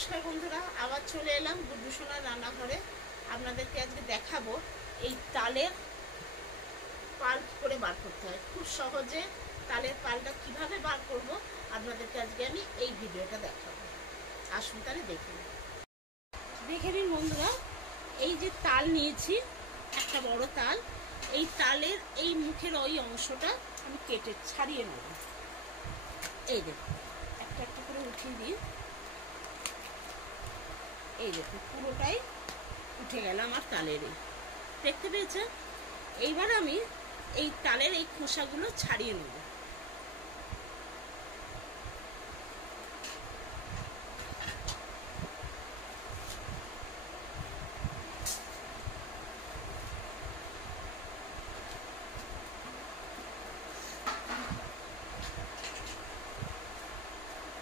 নমস্কার বন্ধুরা, আবার চলে এলাম গুড্ডু সোনার রান্নাঘরে। আপনাদেরকে আজকে দেখাবো এই তালের পাল কী করে বার করতে হয়। খুব সহজে তালের পালটা কিভাবে বার করব আপনাদেরকে আজকে আমি এই ভিডিওটা দেখাবো। আসুন তাহলে দেখে নিন বন্ধুরা। এই যে তাল নিয়েছি, একটা বড় তাল, এই তালের এই মুখের ওই অংশটা আমি কেটে ছাড়িয়ে নেব। এই দেখুন, একটা একটা করে উঠিয়ে দিই। এই দেখুন, পুরোটাই উঠে গেল আমার তালের। দেখতে পেয়েছেন? এইবার আমি এই তালের এই খোসাগুলো ছাড়িয়ে নেব।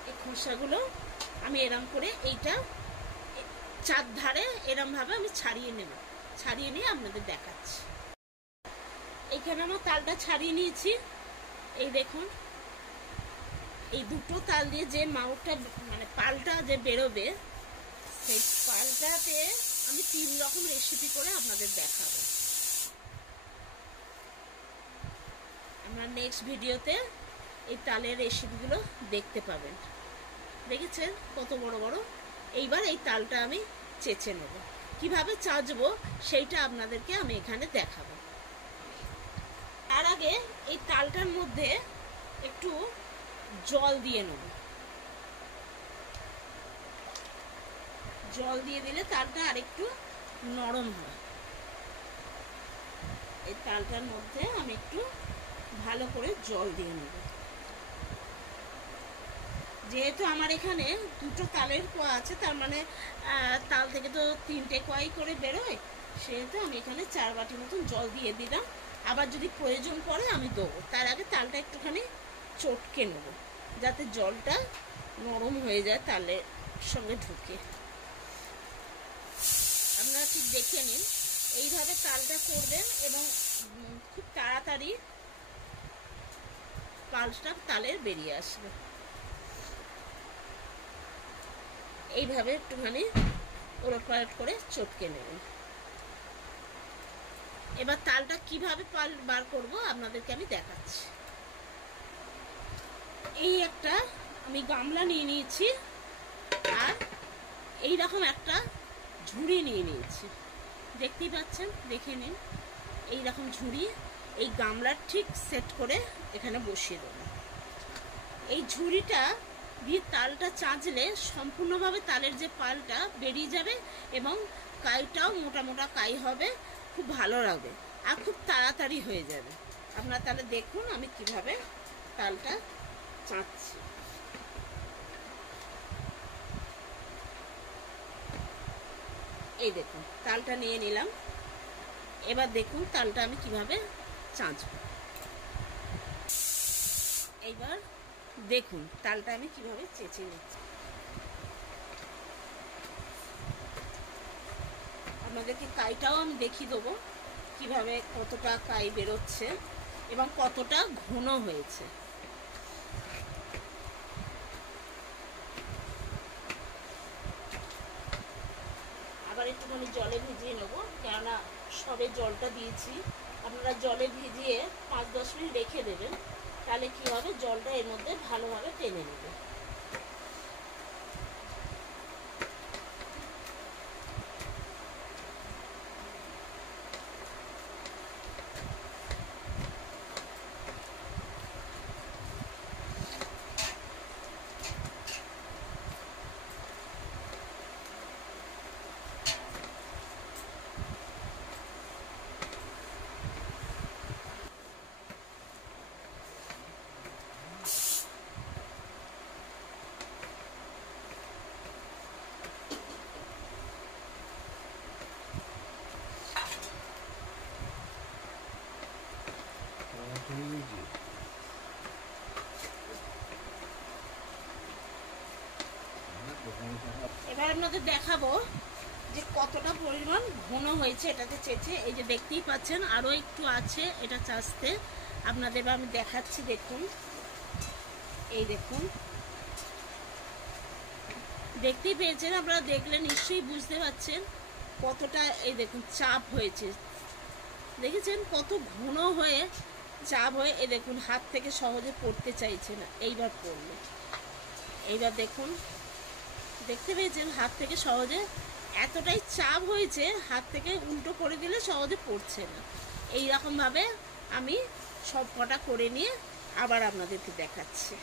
এই খোসাগুলো আমি এরম করে এইটা চারধারে এরম ভাবে আমি ছাড়িয়ে নেব। ছাড়িয়ে নিয়ে আপনাদের দেখাচ্ছি। এইখানে আমার তালটা ছাড়িয়ে নিয়েছি। এই দেখুন, এই দুটো তাল দিয়ে যে মাউটটা মানে পালটা যে বেরোবে, সেই পালটাতে আমি 3 রকম রেসিপি করে আপনাদের দেখাবো। আমরা নেক্সট ভিডিওতে এই তালের রেসিপিগুলো দেখতে পাবেন। দেখেছেন কত বড় বড়? এইবার এই তালটা আমি চেঁচে নেব। কিভাবে চাঁচবো সেইটা আপনাদেরকে আমি এখানে দেখাবো। তার আগে এই তালটার মধ্যে একটু জল দিয়ে নেব। জল দিয়ে দিলে তালটা আরেকটু নরম হয়। এই তালটার মধ্যে আমি একটু ভালো করে জল দিয়ে নেব। যেহেতু আমার এখানে দুটো তালের কোয়া আছে, তার মানে তাল থেকে তো 3টে কোয়াই করে বেরোয়, সেহেতু আমি এখানে 4 বাটি মতন জল দিয়ে দিলাম। আবার যদি প্রয়োজন পড়ে আমি দেবো। তার আগে তালটা একটুখানি চটকে নেব, যাতে জলটা নরম হয়ে যায় তালের সঙ্গে ঢুকে। আপনারা ঠিক দেখে নিন, এইভাবে তালটা করবেন এবং খুব তাড়াতাড়ি পালটা তালের বেরিয়ে আসবে। এইভাবে একটুখানি ওলট পালট করে চটকে নেবেন। এবার তালটা কিভাবে পাল বার করব আপনাদেরকে আমি দেখাচ্ছি। এই একটা আমি গামলা নিয়ে নিয়েছি, আর এই রকম একটা ঝুড়ি নিয়ে নিয়েছি। দেখতেই পাচ্ছেন, দেখে নিন। এই রকম ঝুড়ি এই গামলার ঠিক সেট করে এখানে বসিয়ে দেবো। এই ঝুড়িটা দিয়ে তালটা চাঁচলে সম্পূর্ণভাবে তালের যে পালটা বেরিয়ে যাবে এবং কাইটাও মোটা মোটা কাই হবে, খুব ভালো লাগবে আর খুব তাড়াতাড়ি হয়ে যাবে। আপনারা তাহলে দেখুন আমি কিভাবে তালটা চাঁচছি। এই দেখুন, তালটা নিয়ে নিলাম। এবার দেখুন তালটা আমি কিভাবে চাঁচব। এইবার দেখুন তালটা আমি কিভাবে চেঁচে নিচ্ছি। আপনাদেরকে কাইটাও আমি দেখিয়ে দেবো কিভাবে কতটা কাই বেরোচ্ছে এবং কতটা ঘন হয়েছে। আবার একটুখানি জলে ভিজিয়ে নেবো, কেননা সবে জলটা দিয়েছি। আপনারা জলে ভিজিয়ে 5-10 মিনিট রেখে দেবেন, তাহলে কি হবে, জলটা এর মধ্যে ভালোভাবে টেনে নেবে। এবার আপনাদের দেখাবো যে কতটা পরিমাণ ঘন হয়েছে এটাতে চেঁচে। এই যে দেখতেই পাচ্ছেন, আরও একটু আছে এটা চাঁচতে। আপনাদের আমি দেখাচ্ছি, দেখুন। এই দেখুন দেখতেই পেয়েছেন, আপনারা দেখলে নিশ্চয়ই বুঝতে পারছেন কতটা, এই দেখুন চাপ হয়েছে, দেখেছেন কত ঘন হয়ে চাপ হয়ে, এই দেখুন হাত থেকে সহজে পড়তে চাইছে না। এইবার পড়লো, এইবার দেখুন, দেখতে পেয়েছেন হাত থেকে সহজে এতটাই চাপ হয়েছে, হাত থেকে উল্টো করে দিলে সহজে পড়ছে না। এই রকমভাবে আমি সব কটা করে নিয়ে আবার আপনাদেরকে দেখাচ্ছি।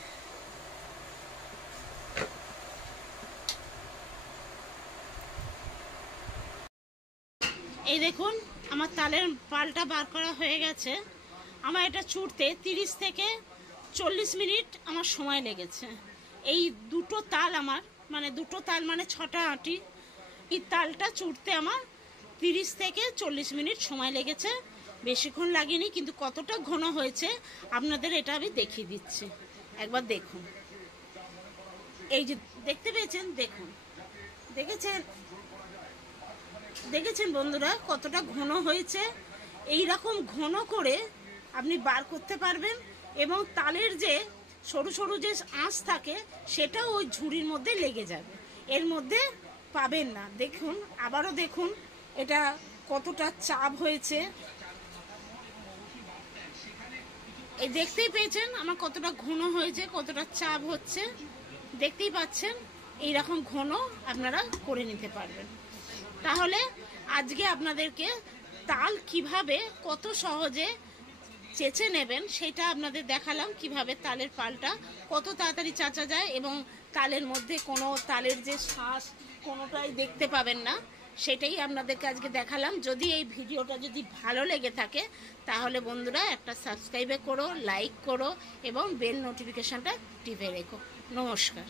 এই দেখুন আমার তালের পালটা বার করা হয়ে গেছে। আমার এটা চুড়তে 30 থেকে 40 মিনিট আমার সময় লেগেছে। এই দুটো তাল আমার, মানে দুটো তাল মানে 6টা আটি, এই তালটা চুড়তে আমার 30 থেকে 40 মিনিট সময় লেগেছে, বেশিক্ষণ লাগেনি। কিন্তু কতটা ঘন হয়েছে আপনাদের এটা আমি দেখিয়ে দিচ্ছি, একবার দেখুন। এই যে দেখতে পেয়েছেন, দেখুন, দেখেছেন বন্ধুরা কতটা ঘন হয়েছে। এই রকম ঘন করে আপনি বার করতে পারবেন, এবং তালের যে সরু সরু যে আঁশ থাকে সেটাও ওই ঝুড়ির মধ্যে লেগে যাবে, এর মধ্যে পাবেন না। দেখুন, আবারও দেখুন এটা কতটা চাপ হয়েছে। এই দেখতেই পেয়েছেন আমার কতটা ঘন হয়েছে, কতটা চাপ হচ্ছে, দেখতেই পাচ্ছেন। এইরকম ঘন আপনারা করে নিতে পারবেন। তাহলে আজকে আপনাদেরকে তাল কিভাবে কত সহজে চেঁচে নেবেন সেটা আপনাদের দেখালাম, কিভাবে তালের পালটা কত তাড়াতাড়ি চাঁচা যায়, এবং তালের মধ্যে কোনো তালের যে শ্বাস কোনোটাই দেখতে পাবেন না, সেটাই আপনাদেরকে আজকে দেখালাম। যদি এই ভিডিওটা যদি ভালো লেগে থাকে তাহলে বন্ধুরা একটা সাবস্ক্রাইব করো, লাইক করো এবং বেল নোটিফিকেশনটা টিপে রেখো। নমস্কার।